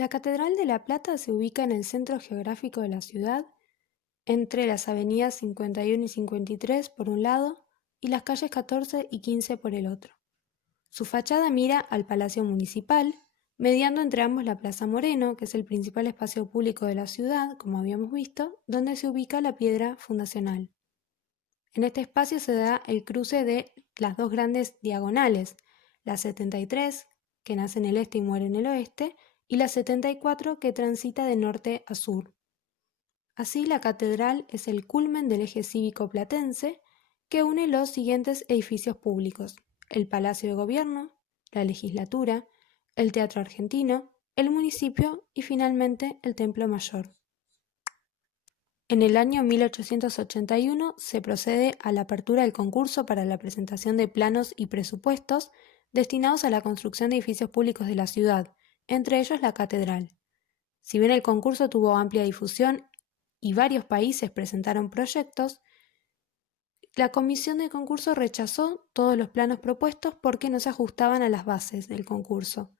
La Catedral de La Plata se ubica en el centro geográfico de la ciudad, entre las avenidas 51 y 53 por un lado y las calles 14 y 15 por el otro. Su fachada mira al Palacio Municipal, mediando entre ambos la Plaza Moreno, que es el principal espacio público de la ciudad, como habíamos visto, donde se ubica la piedra fundacional. En este espacio se da el cruce de las dos grandes diagonales, la 73, que nace en el este y muere en el oeste, y la 74, que transita de norte a sur. Así, la catedral es el culmen del eje cívico platense que une los siguientes edificios públicos: el Palacio de Gobierno, la Legislatura, el Teatro Argentino, el municipio y finalmente el Templo Mayor. En el año 1881 se procede a la apertura del concurso para la presentación de planos y presupuestos destinados a la construcción de edificios públicos de la ciudad, entre ellos la catedral. Si bien el concurso tuvo amplia difusión y varios países presentaron proyectos, la comisión del concurso rechazó todos los planos propuestos porque no se ajustaban a las bases del concurso.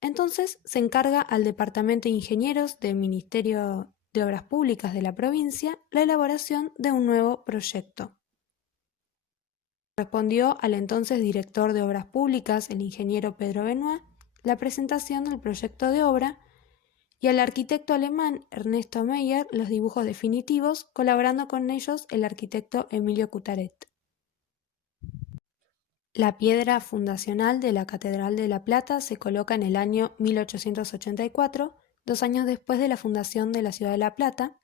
Entonces se encarga al Departamento de Ingenieros del Ministerio de Obras Públicas de la provincia la elaboración de un nuevo proyecto. Respondió al entonces director de Obras Públicas, el ingeniero Pedro Benoit, la presentación del proyecto de obra y al arquitecto alemán Ernesto Meyer los dibujos definitivos, colaborando con ellos el arquitecto Emilio Cutaret. La piedra fundacional de la Catedral de La Plata se coloca en el año 1884, 2 años después de la fundación de la ciudad de La Plata,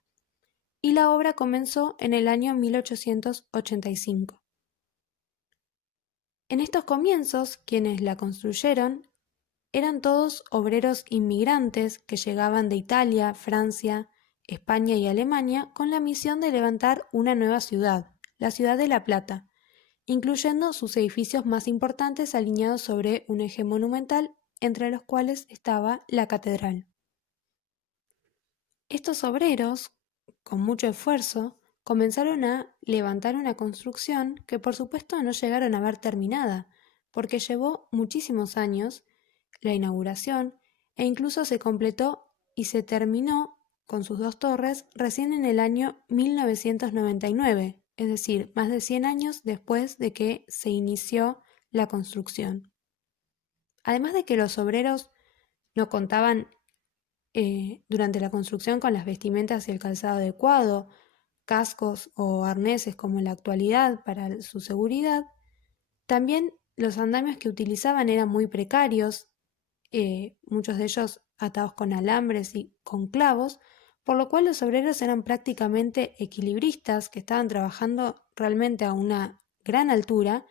y la obra comenzó en el año 1885. En estos comienzos, quienes la construyeron eran todos obreros inmigrantes que llegaban de Italia, Francia, España y Alemania con la misión de levantar una nueva ciudad, la ciudad de La Plata, incluyendo sus edificios más importantes alineados sobre un eje monumental, entre los cuales estaba la catedral. Estos obreros, con mucho esfuerzo, comenzaron a levantar una construcción que por supuesto no llegaron a ver terminada, porque llevó muchísimos años la inauguración e incluso se completó y se terminó con sus dos torres recién en el año 1999, es decir, más de 100 años después de que se inició la construcción. Además de que los obreros no contaban durante la construcción con las vestimentas y el calzado adecuado, cascos o arneses como en la actualidad para su seguridad, también los andamios que utilizaban eran muy precarios, muchos de ellos atados con alambres y con clavos, por lo cual los obreros eran prácticamente equilibristas que estaban trabajando realmente a una gran altura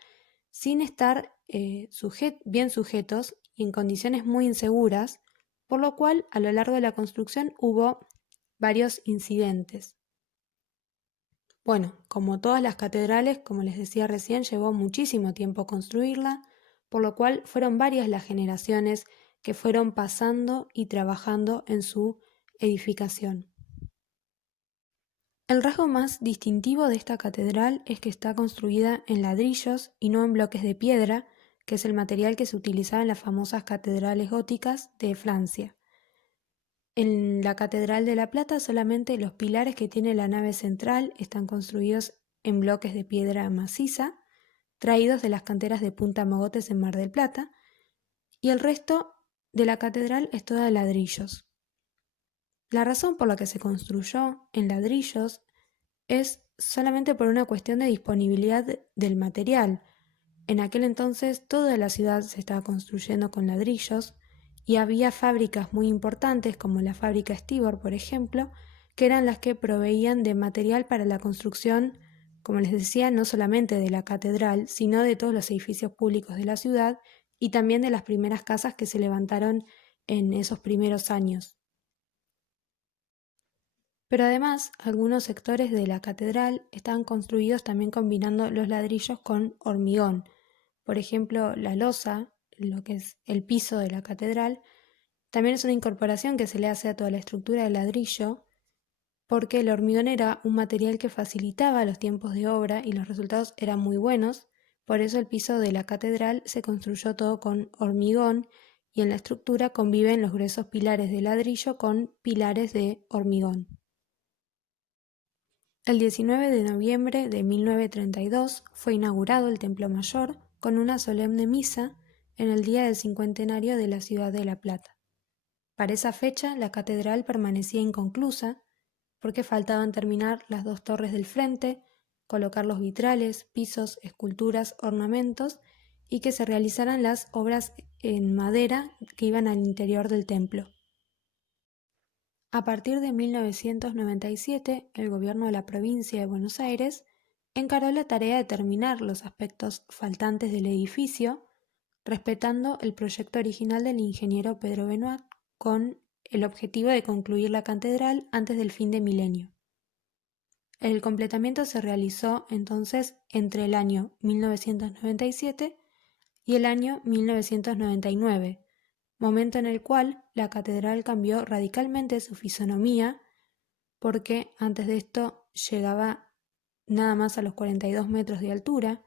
sin estar bien sujetos y en condiciones muy inseguras, por lo cual a lo largo de la construcción hubo varios incidentes. Bueno, como todas las catedrales, como les decía recién, llevó muchísimo tiempo construirla, por lo cual fueron varias las generaciones que fueron pasando y trabajando en su edificación. El rasgo más distintivo de esta catedral es que está construida en ladrillos y no en bloques de piedra, que es el material que se utilizaba en las famosas catedrales góticas de Francia. En la Catedral de La Plata solamente los pilares que tiene la nave central están construidos en bloques de piedra maciza, traídos de las canteras de Punta Mogotes en Mar del Plata, y el resto de la catedral es toda de ladrillos. La razón por la que se construyó en ladrillos es solamente por una cuestión de disponibilidad del material. En aquel entonces toda la ciudad se estaba construyendo con ladrillos y había fábricas muy importantes como la fábrica Stibor, por ejemplo, que eran las que proveían de material para la construcción, como les decía, no solamente de la catedral, sino de todos los edificios públicos de la ciudad y también de las primeras casas que se levantaron en esos primeros años. Pero además, algunos sectores de la catedral estaban construidos también combinando los ladrillos con hormigón. Por ejemplo, la losa, lo que es el piso de la catedral, también es una incorporación que se le hace a toda la estructura de ladrillo, porque el hormigón era un material que facilitaba los tiempos de obra y los resultados eran muy buenos. Por eso el piso de la catedral se construyó todo con hormigón y en la estructura conviven los gruesos pilares de ladrillo con pilares de hormigón. El 19 de noviembre de 1932 fue inaugurado el Templo Mayor con una solemne misa en el día del cincuentenario de la ciudad de La Plata. Para esa fecha la catedral permanecía inconclusa porque faltaban terminar las dos torres del frente, colocar los vitrales, pisos, esculturas, ornamentos y que se realizaran las obras en madera que iban al interior del templo. A partir de 1997, el gobierno de la provincia de Buenos Aires encaró la tarea de terminar los aspectos faltantes del edificio, respetando el proyecto original del ingeniero Pedro Benoit con el objetivo de concluir la catedral antes del fin de milenio. El completamiento se realizó entonces entre el año 1997 y el año 1999, momento en el cual la catedral cambió radicalmente su fisonomía porque antes de esto llegaba nada más a los 42 metros de altura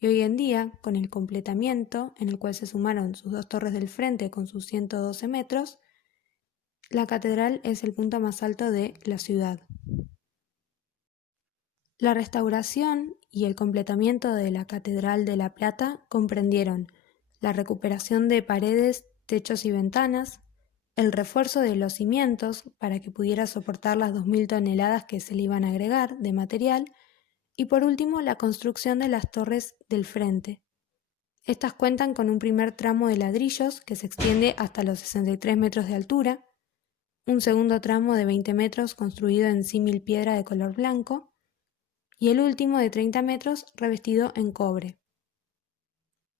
y hoy en día, con el completamiento, en el cual se sumaron sus dos torres del frente con sus 112 metros, la catedral es el punto más alto de la ciudad. La restauración y el completamiento de la Catedral de La Plata comprendieron la recuperación de paredes, techos y ventanas, el refuerzo de los cimientos para que pudiera soportar las 2.000 toneladas que se le iban a agregar de material y por último la construcción de las torres del frente. Estas cuentan con un primer tramo de ladrillos que se extiende hasta los 63 metros de altura, un segundo tramo de 20 metros construido en símil piedra de color blanco y el último de 30 metros revestido en cobre.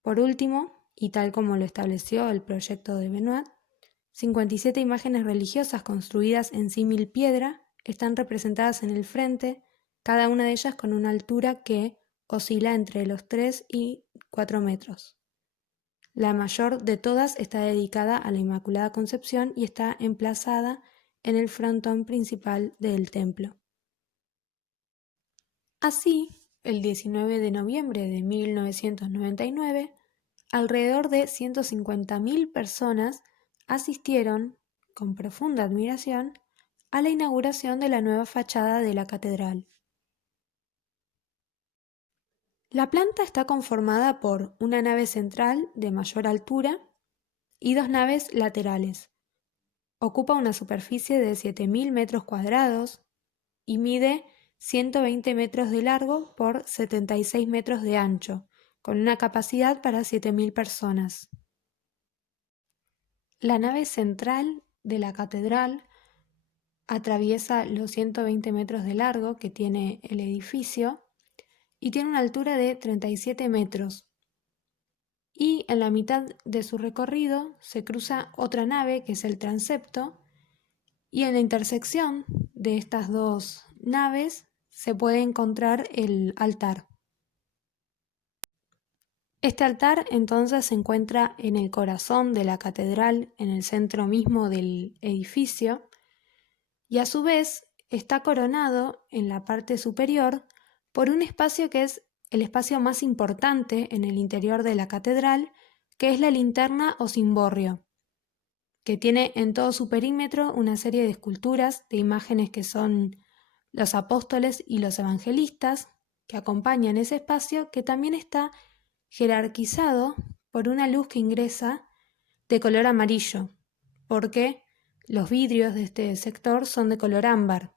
Por último, y tal como lo estableció el proyecto de Benoit, 57 imágenes religiosas construidas en símil piedra están representadas en el frente, cada una de ellas con una altura que oscila entre los 3 y 4 metros. La mayor de todas está dedicada a la Inmaculada Concepción y está emplazada en el frontón principal del templo. Así, el 19 de noviembre de 1999, alrededor de 150.000 personas asistieron, con profunda admiración, a la inauguración de la nueva fachada de la catedral. La planta está conformada por una nave central de mayor altura y dos naves laterales. Ocupa una superficie de 7.000 metros cuadrados y mide 120 metros de largo por 76 metros de ancho, con una capacidad para 7.000 personas. La nave central de la catedral atraviesa los 120 metros de largo que tiene el edificio y tiene una altura de 37 metros. Y en la mitad de su recorrido se cruza otra nave que es el transepto y en la intersección de estas dos naves se puede encontrar el altar. Este altar entonces se encuentra en el corazón de la catedral, en el centro mismo del edificio, y a su vez está coronado en la parte superior por un espacio que es el espacio más importante en el interior de la catedral, que es la linterna o cimborrio, que tiene en todo su perímetro una serie de esculturas de imágenes que son los apóstoles y los evangelistas, que acompañan ese espacio, que también está jerarquizado por una luz que ingresa de color amarillo, porque los vidrios de este sector son de color ámbar.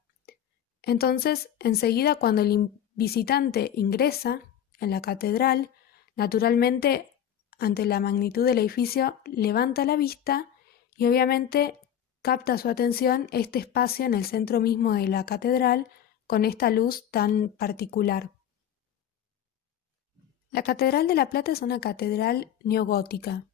Entonces, enseguida cuando el visitante ingresa en la catedral, naturalmente, ante la magnitud del edificio, levanta la vista y obviamente capta su atención este espacio en el centro mismo de la catedral con esta luz tan particular. La Catedral de La Plata es una catedral neogótica.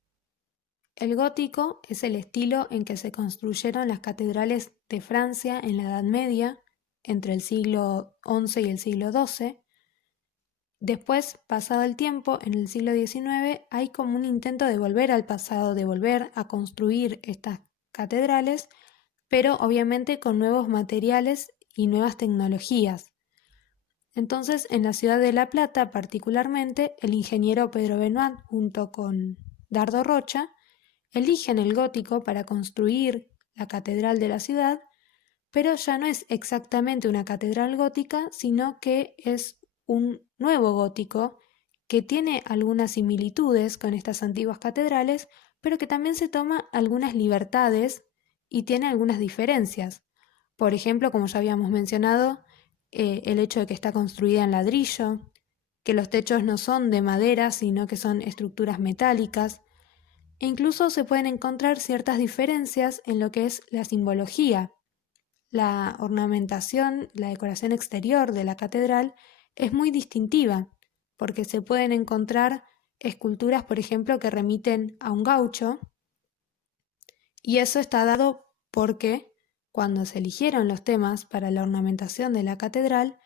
El gótico es el estilo en que se construyeron las catedrales de Francia en la Edad Media, entre el siglo XI y el siglo XII. Después, pasado el tiempo, en el siglo XIX, hay como un intento de volver al pasado, de volver a construir estas catedrales, pero obviamente con nuevos materiales y nuevas tecnologías. Entonces, en la ciudad de La Plata, particularmente, el ingeniero Pedro Benoit, junto con Dardo Rocha, eligen el gótico para construir la catedral de la ciudad, pero ya no es exactamente una catedral gótica, sino que es un nuevo gótico que tiene algunas similitudes con estas antiguas catedrales, pero que también se toma algunas libertades y tiene algunas diferencias. Por ejemplo, como ya habíamos mencionado, el hecho de que está construida en ladrillo, que los techos no son de madera, sino que son estructuras metálicas, e incluso se pueden encontrar ciertas diferencias en lo que es la simbología. La ornamentación, la decoración exterior de la catedral es muy distintiva, porque se pueden encontrar esculturas, por ejemplo, que remiten a un gaucho, y eso está dado porque cuando se eligieron los temas para la ornamentación de la catedral,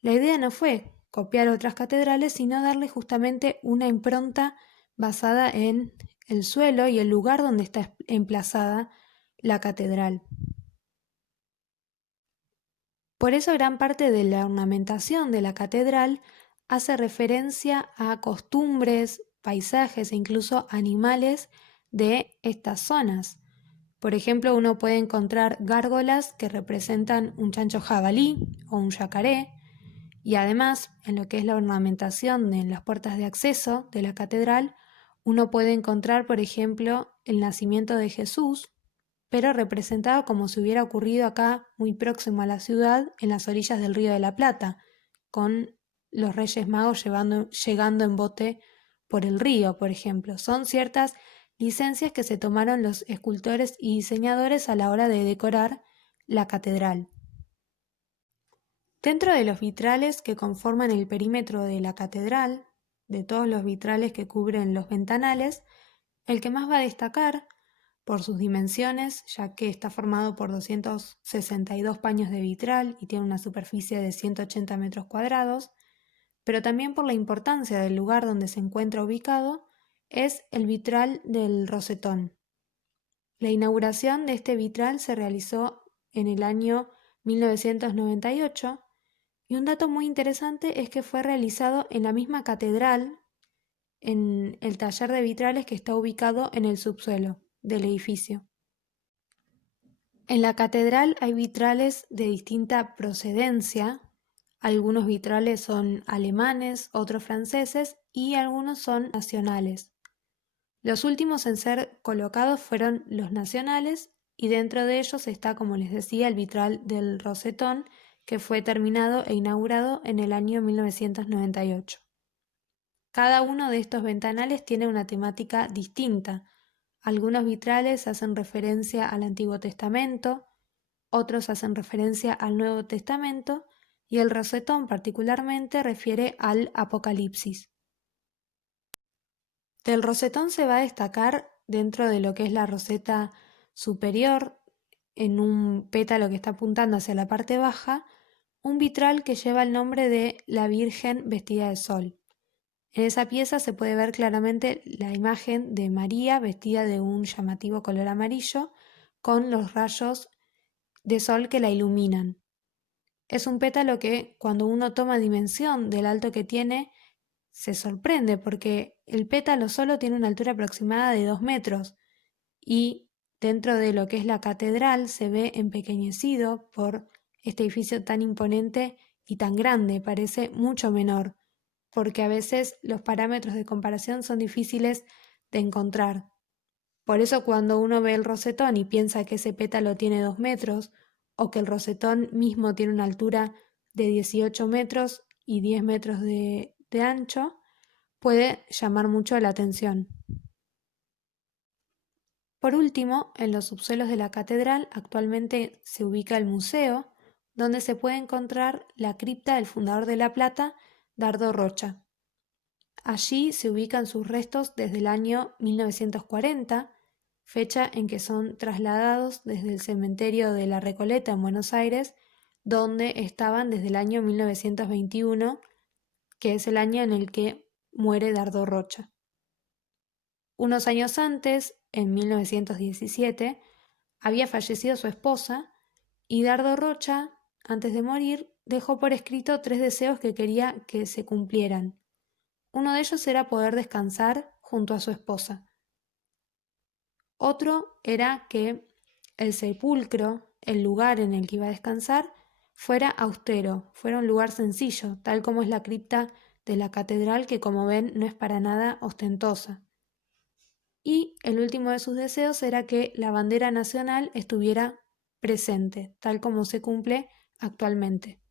la idea no fue copiar otras catedrales, sino darle justamente una impronta basada en el suelo y el lugar donde está emplazada la catedral. Por eso gran parte de la ornamentación de la catedral hace referencia a costumbres, paisajes e incluso animales de estas zonas. Por ejemplo, uno puede encontrar gárgolas que representan un chancho jabalí o un yacaré, y además, en lo que es la ornamentación de las puertas de acceso de la catedral, uno puede encontrar, por ejemplo, el nacimiento de Jesús, pero representado como si hubiera ocurrido acá, muy próximo a la ciudad, en las orillas del Río de la Plata, con los Reyes Magos llegando en bote por el río, por ejemplo. Son ciertas licencias que se tomaron los escultores y diseñadores a la hora de decorar la catedral. Dentro de los vitrales que conforman el perímetro de la catedral, de todos los vitrales que cubren los ventanales, el que más va a destacar por sus dimensiones, ya que está formado por 262 paños de vitral y tiene una superficie de 180 metros cuadrados, pero también por la importancia del lugar donde se encuentra ubicado, es el vitral del Rosetón. La inauguración de este vitral se realizó en el año 1998 y un dato muy interesante es que fue realizado en la misma catedral, en el taller de vitrales que está ubicado en el subsuelo del edificio. En la catedral hay vitrales de distinta procedencia. Algunos vitrales son alemanes, otros franceses y algunos son nacionales. Los últimos en ser colocados fueron los nacionales y dentro de ellos está, como les decía, el vitral del Rosetón, que fue terminado e inaugurado en el año 1998. Cada uno de estos ventanales tiene una temática distinta. Algunos vitrales hacen referencia al Antiguo Testamento, otros hacen referencia al Nuevo Testamento y el rosetón particularmente refiere al Apocalipsis. Del rosetón se va a destacar dentro de lo que es la roseta superior, en un pétalo que está apuntando hacia la parte baja, un vitral que lleva el nombre de la Virgen vestida de sol. En esa pieza se puede ver claramente la imagen de María vestida de un llamativo color amarillo con los rayos de sol que la iluminan. Es un pétalo que cuando uno toma dimensión del alto que tiene, se sorprende porque el pétalo solo tiene una altura aproximada de 2 metros y dentro de lo que es la catedral se ve empequeñecido por este edificio tan imponente y tan grande, parece mucho menor, porque a veces los parámetros de comparación son difíciles de encontrar. Por eso cuando uno ve el rosetón y piensa que ese pétalo tiene 2 metros, o que el rosetón mismo tiene una altura de 18 metros y 10 metros de ancho, puede llamar mucho la atención. Por último, en los subsuelos de la catedral actualmente se ubica el museo, donde se puede encontrar la cripta del fundador de La Plata, Dardo Rocha. Allí se ubican sus restos desde el año 1940, fecha en que son trasladados desde el cementerio de La Recoleta en Buenos Aires, donde estaban desde el año 1921, que es el año en el que muere Dardo Rocha. Unos años antes, en 1917, había fallecido su esposa y Dardo Rocha, antes de morir, dejó por escrito 3 deseos que quería que se cumplieran. Uno de ellos era poder descansar junto a su esposa. Otro era que el sepulcro, el lugar en el que iba a descansar, fuera austero, fuera un lugar sencillo, tal como es la cripta de la catedral, que como ven no es para nada ostentosa. Y el último de sus deseos era que la bandera nacional estuviera presente, tal como se cumple actualmente.